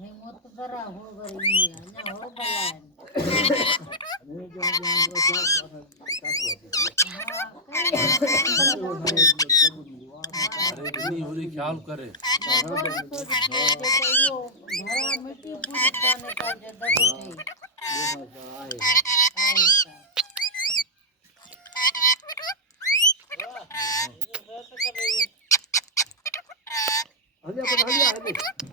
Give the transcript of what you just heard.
हिम्मत करा हो गई है ना हो गया है अरे इतनी होरी ख्याल करे भरा मिट्टी पूरी खाने का जगह थी हल्दी अपन हल्दी